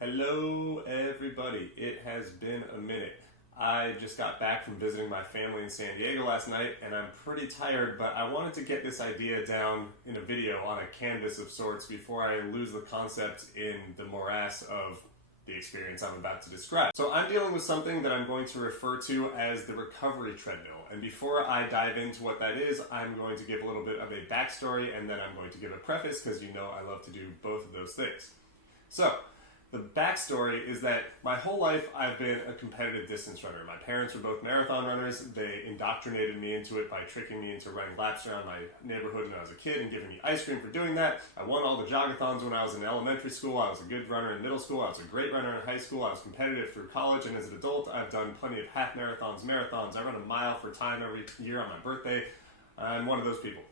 Hello everybody, it has been a minute. I just got back from visiting my family in San Diego last night and I'm pretty tired, but I wanted to get this idea down in a video on a canvas of sorts before I lose the concept in the morass of the experience I'm about to describe. So I'm dealing with something that I'm going to refer to as the recovery treadmill. And before I dive into what that is, I'm going to give a little bit of a backstory and then I'm going to give a preface because you know I love to do both of those things. So, the backstory is that my whole life I've been a competitive distance runner. My parents were both marathon runners. They indoctrinated me into it by tricking me into running laps around my neighborhood when I was a kid and giving me ice cream for doing that. I won all the jogathons when I was in elementary school. I was a good runner in middle school. I was a great runner in high school. I was competitive through college, and as an adult I've done plenty of half marathons, marathons. I run a mile for time every year on my birthday. I'm one of those people.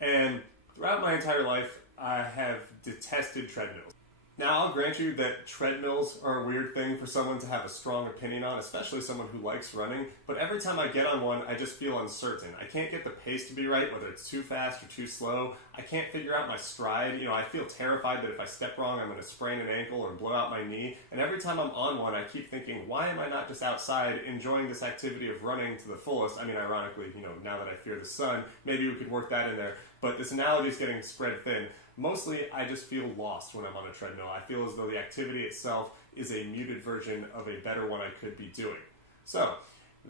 And throughout my entire life I have detested treadmills. Now, I'll grant you that treadmills are a weird thing for someone to have a strong opinion on, especially someone who likes running, but every time I get on one, I just feel uncertain. I can't get the pace to be right, whether it's too fast or too slow. I can't figure out my stride. I feel terrified that if I step wrong, I'm going to sprain an ankle or blow out my knee, and every time I'm on one, I keep thinking, why am I not just outside enjoying this activity of running to the fullest? I mean, ironically, now that I fear the sun, maybe we could work that in there, but this analogy is getting spread thin. Mostly, I just feel lost when I'm on a treadmill. I feel as though the activity itself is a muted version of a better one I could be doing. So,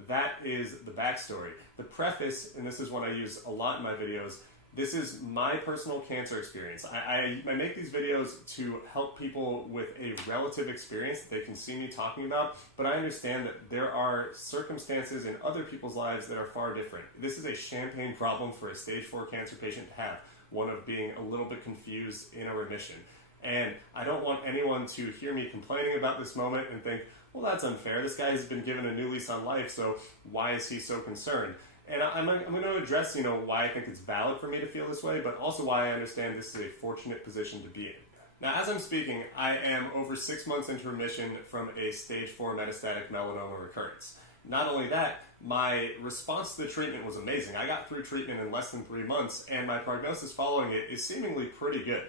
that is the backstory. The preface, and this is one I use a lot in my videos, this is my personal cancer experience. I make these videos to help people with a relative experience that they can see me talking about, but I understand that there are circumstances in other people's lives that are far different. This is a champagne problem for a stage 4 cancer patient to have. One of being a little bit confused in a remission. And I don't want anyone to hear me complaining about this moment and think, well, that's unfair. This guy has been given a new lease on life, so why is he so concerned? And I'm going to address, why I think it's valid for me to feel this way, but also why I understand this is a fortunate position to be in. Now, as I'm speaking, I am over 6 months into remission from a stage 4 metastatic melanoma recurrence. Not only that, my response to the treatment was amazing. I got through treatment in less than 3 months, and my prognosis following it is seemingly pretty good.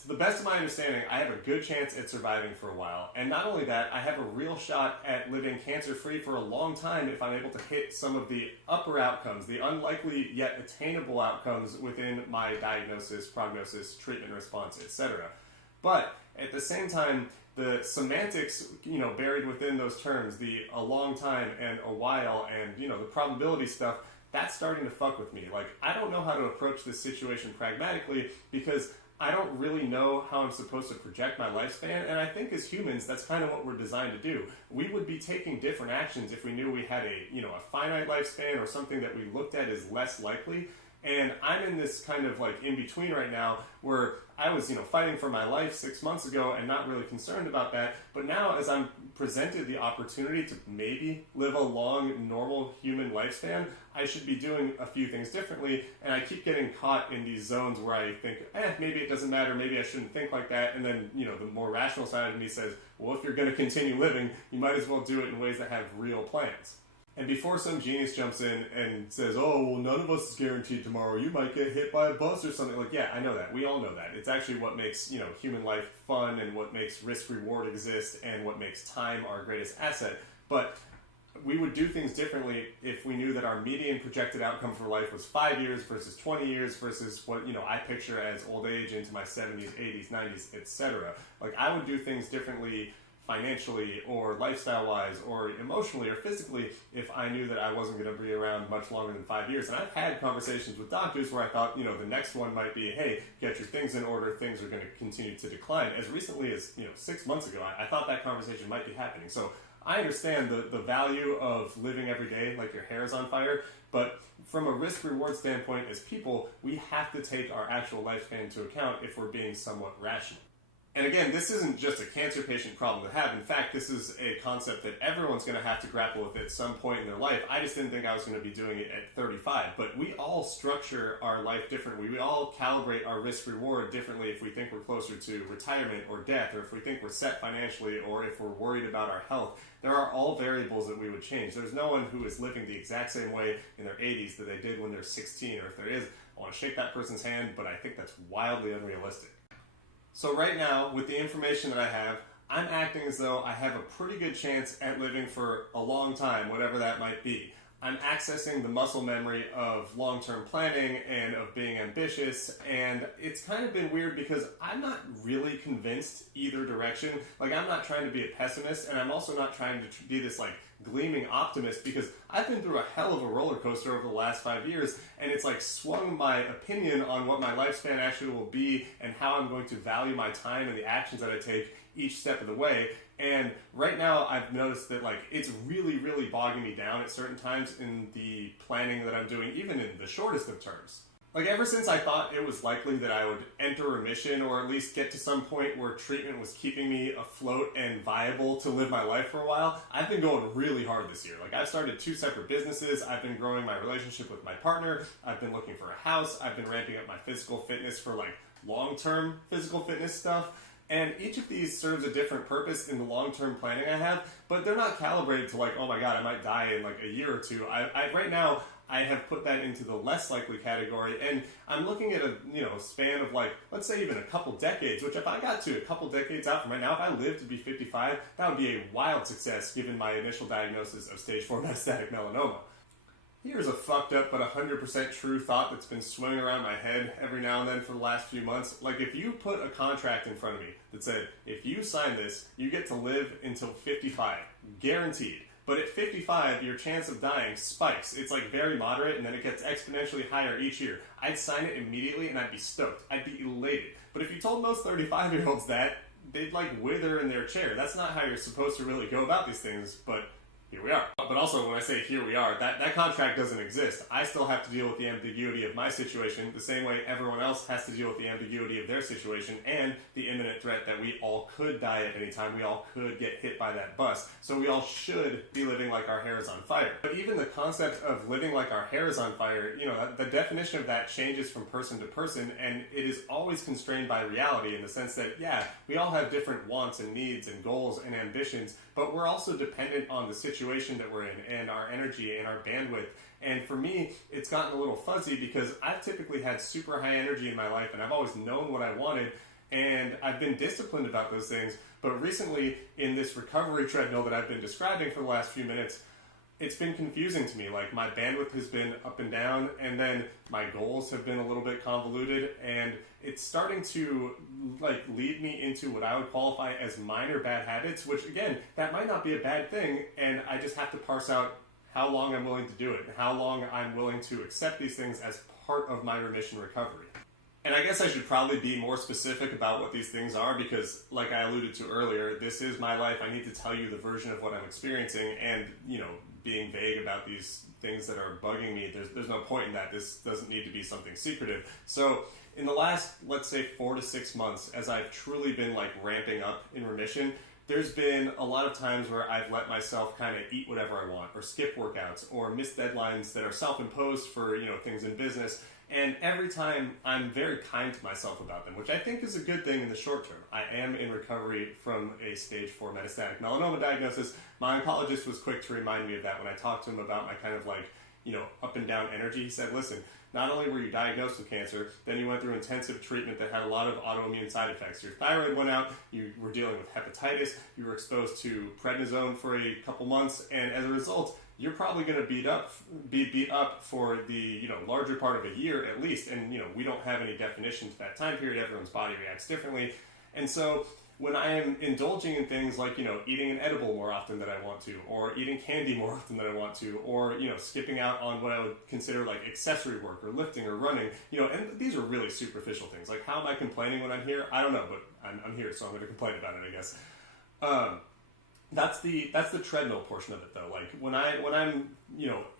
To the best of my understanding, I have a good chance at surviving for a while, and not only that, I have a real shot at living cancer-free for a long time if I'm able to hit some of the upper outcomes, the unlikely yet attainable outcomes within my diagnosis, prognosis, treatment response, etc. But at the same time, the semantics, buried within those terms, a long time and a while and, the probability stuff, that's starting to fuck with me. Like, I don't know how to approach this situation pragmatically because I don't really know how I'm supposed to project my lifespan, and I think as humans, that's kind of what we're designed to do. We would be taking different actions if we knew we had a finite lifespan or something that we looked at as less likely. And I'm in this kind of in-between right now where I was, fighting for my life 6 months ago and not really concerned about that. But now as I'm presented the opportunity to maybe live a long, normal human lifespan, I should be doing a few things differently. And I keep getting caught in these zones where I think, maybe it doesn't matter, maybe I shouldn't think like that. And then, the more rational side of me says, well, if you're going to continue living, you might as well do it in ways that have real plans. And before some genius jumps in and says, oh, well, none of us is guaranteed tomorrow. You might get hit by a bus or something. Yeah, I know that. We all know that. It's actually what makes, human life fun and what makes risk-reward exist and what makes time our greatest asset. But we would do things differently if we knew that our median projected outcome for life was 5 years versus 20 years versus what, I picture as old age into my 70s, 80s, 90s, etc. I would do things differently financially or lifestyle-wise or emotionally or physically if I knew that I wasn't going to be around much longer than 5 years. And I've had conversations with doctors where I thought, the next one might be, hey, get your things in order, things are going to continue to decline. As recently as, 6 months ago, I thought that conversation might be happening. So I understand the value of living every day like your hair is on fire, but from a risk-reward standpoint as people, we have to take our actual lifespan into account if we're being somewhat rational. And again, this isn't just a cancer patient problem to have. In fact, this is a concept that everyone's going to have to grapple with at some point in their life. I just didn't think I was going to be doing it at 35. But we all structure our life differently. We all calibrate our risk-reward differently if we think we're closer to retirement or death, or if we think we're set financially, or if we're worried about our health. There are all variables that we would change. There's no one who is living the exact same way in their 80s that they did when they're 16, or if there is, I want to shake that person's hand, but I think that's wildly unrealistic. So right now, with the information that I have, I'm acting as though I have a pretty good chance at living for a long time, whatever that might be. I'm accessing the muscle memory of long-term planning and of being ambitious, and it's kind of been weird because I'm not really convinced either direction. Like, I'm not trying to be a pessimist, and I'm also not trying to be this like gleaming optimist, because I've been through a hell of a roller coaster over the last 5 years, and it's like swung my opinion on what my lifespan actually will be and how I'm going to value my time and the actions that I take each step of the way. And right now I've noticed that like it's really, really bogging me down at certain times in the planning that I'm doing, even in the shortest of terms. Like, ever since I thought it was likely that I would enter remission, or at least get to some point where treatment was keeping me afloat and viable to live my life for a while, I've been going really hard this year. Like, I've started 2 separate businesses, I've been growing my relationship with my partner, I've been looking for a house, I've been ramping up my physical fitness for like long-term physical fitness stuff. And each of these serves a different purpose in the long-term planning I have, but they're not calibrated to like, oh my god, I might die in like a year or two. Right now, I have put that into the less likely category, and I'm looking at a span of like, let's say even a couple decades, which if I got to a couple decades out from right now, if I lived to be 55, that would be a wild success given my initial diagnosis of stage 4 metastatic melanoma. Here's a fucked up but 100% true thought that's been swimming around my head every now and then for the last few months. Like, if you put a contract in front of me that said, if you sign this, you get to live until 55, guaranteed. But at 55, your chance of dying spikes. It's like very moderate, and then it gets exponentially higher each year. I'd sign it immediately, and I'd be stoked. I'd be elated. But if you told most 35-year-olds that, they'd like wither in their chair. That's not how you're supposed to really go about these things, but here we are. But also, when I say here we are, that contract doesn't exist. I still have to deal with the ambiguity of my situation the same way everyone else has to deal with the ambiguity of their situation and the imminent threat that we all could die at any time. We all could get hit by that bus. So we all should be living like our hair is on fire. But even the concept of living like our hair is on fire, the definition of that changes from person to person, and it is always constrained by reality in the sense that, yeah, we all have different wants and needs and goals and ambitions, but we're also dependent on the situation that we're in and our energy and our bandwidth. And for me, it's gotten a little fuzzy because I've typically had super high energy in my life, and I've always known what I wanted, and I've been disciplined about those things. But recently, in this recovery treadmill that I've been describing for the last few minutes, it's been confusing to me. Like, my bandwidth has been up and down, and then my goals have been a little bit convoluted, and it's starting to like lead me into what I would qualify as minor bad habits, which again, that might not be a bad thing, and I just have to parse out how long I'm willing to do it and how long I'm willing to accept these things as part of my remission recovery. And I guess I should probably be more specific about what these things are because, like I alluded to earlier, this is my life. I need to tell you the version of what I'm experiencing, and being vague about these things that are bugging me, there's no point in that. This doesn't need to be something secretive. So in the last, let's say, 4 to 6 months, as I've truly been like ramping up in remission, there's been a lot of times where I've let myself kind of eat whatever I want, or skip workouts, or miss deadlines that are self-imposed for things in business. And every time I'm very kind to myself about them, which I think is a good thing in the short term. I am in recovery from a stage 4 metastatic melanoma diagnosis. My oncologist was quick to remind me of that when I talked to him about my kind of like, up and down energy. He said, listen, not only were you diagnosed with cancer, then you went through intensive treatment that had a lot of autoimmune side effects. Your thyroid went out, you were dealing with hepatitis, you were exposed to prednisone for a couple months, and as a result, you're probably going to be beat up for the larger part of a year at least. And we don't have any definition to that time period. Everyone's body reacts differently, and so when I am indulging in things like eating an edible more often than I want to, or eating candy more often than I want to, or skipping out on what I would consider like accessory work or lifting or running, and these are really superficial things. Like, how am I complaining when I'm here? I don't know, but I'm here, so I'm going to complain about it, I guess. That's the treadmill portion of it, though. Like, when I'm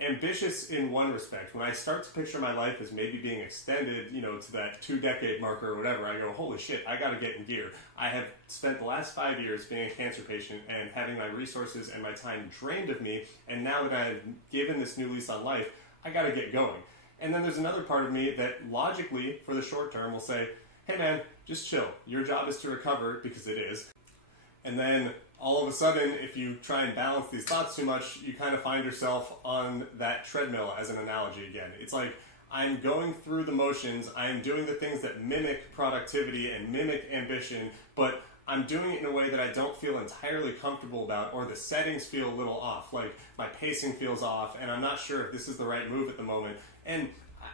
ambitious in one respect, when I start to picture my life as maybe being extended to that 2-decade marker or whatever, I go, holy shit, I gotta get in gear. I have spent the last 5 years being a cancer patient and having my resources and my time drained of me, and now that I've given this new lease on life, I gotta get going. And then there's another part of me that logically, for the short term, will say, hey man, just chill. Your job is to recover, because it is. And then all of a sudden, if you try and balance these thoughts too much, you kind of find yourself on that treadmill, as an analogy again. It's like, I'm going through the motions, I'm doing the things that mimic productivity and mimic ambition, but I'm doing it in a way that I don't feel entirely comfortable about, or the settings feel a little off, like my pacing feels off, and I'm not sure if this is the right move at the moment. And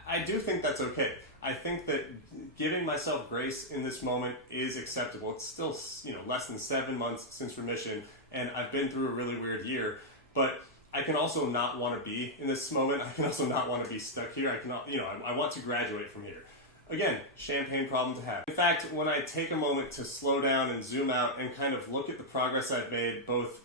I do think that's okay. I think that giving myself grace in this moment is acceptable. It's still, less than 7 months since remission, and I've been through a really weird year, but I can also not want to be in this moment. I can also not want to be stuck here. I want to graduate from here. Again, champagne problem to have. In fact, when I take a moment to slow down and zoom out and kind of look at the progress I've made, both,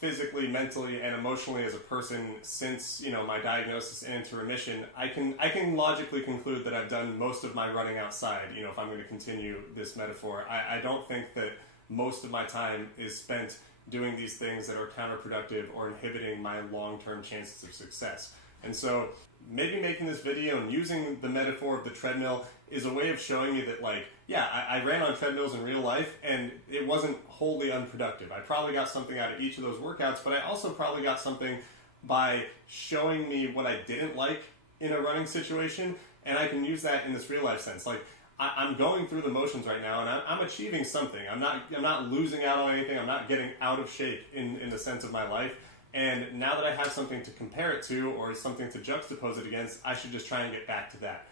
physically, mentally, and emotionally as a person since, my diagnosis and into remission, I can logically conclude that I've done most of my running outside, if I'm going to continue this metaphor. I don't think that most of my time is spent doing these things that are counterproductive or inhibiting my long-term chances of success. And so maybe making this video and using the metaphor of the treadmill is a way of showing you that, I ran on treadmills in real life and it wasn't wholly unproductive. I probably got something out of each of those workouts, but I also probably got something by showing me what I didn't like in a running situation, and I can use that in this real life sense. I'm going through the motions right now, and I'm achieving something. I'm not losing out on anything. I'm not getting out of shape in the sense of my life. And now that I have something to compare it to, or something to juxtapose it against, I should just try and get back to that.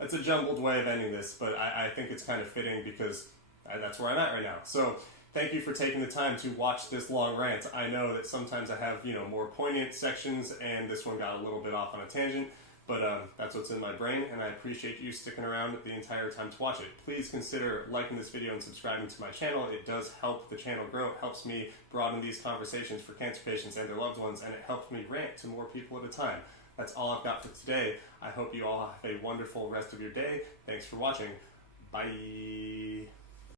That's a jumbled way of ending this, but I think it's kind of fitting because that's where I'm at right now. So thank you for taking the time to watch this long rant. I know that sometimes I have more poignant sections, and this one got a little bit off on a tangent. But that's what's in my brain, and I appreciate you sticking around the entire time to watch it. Please consider liking this video and subscribing to my channel. It does help the channel grow. It helps me broaden these conversations for cancer patients and their loved ones, and it helps me rant to more people at a time. That's all I've got for today. I hope you all have a wonderful rest of your day. Thanks for watching. Bye.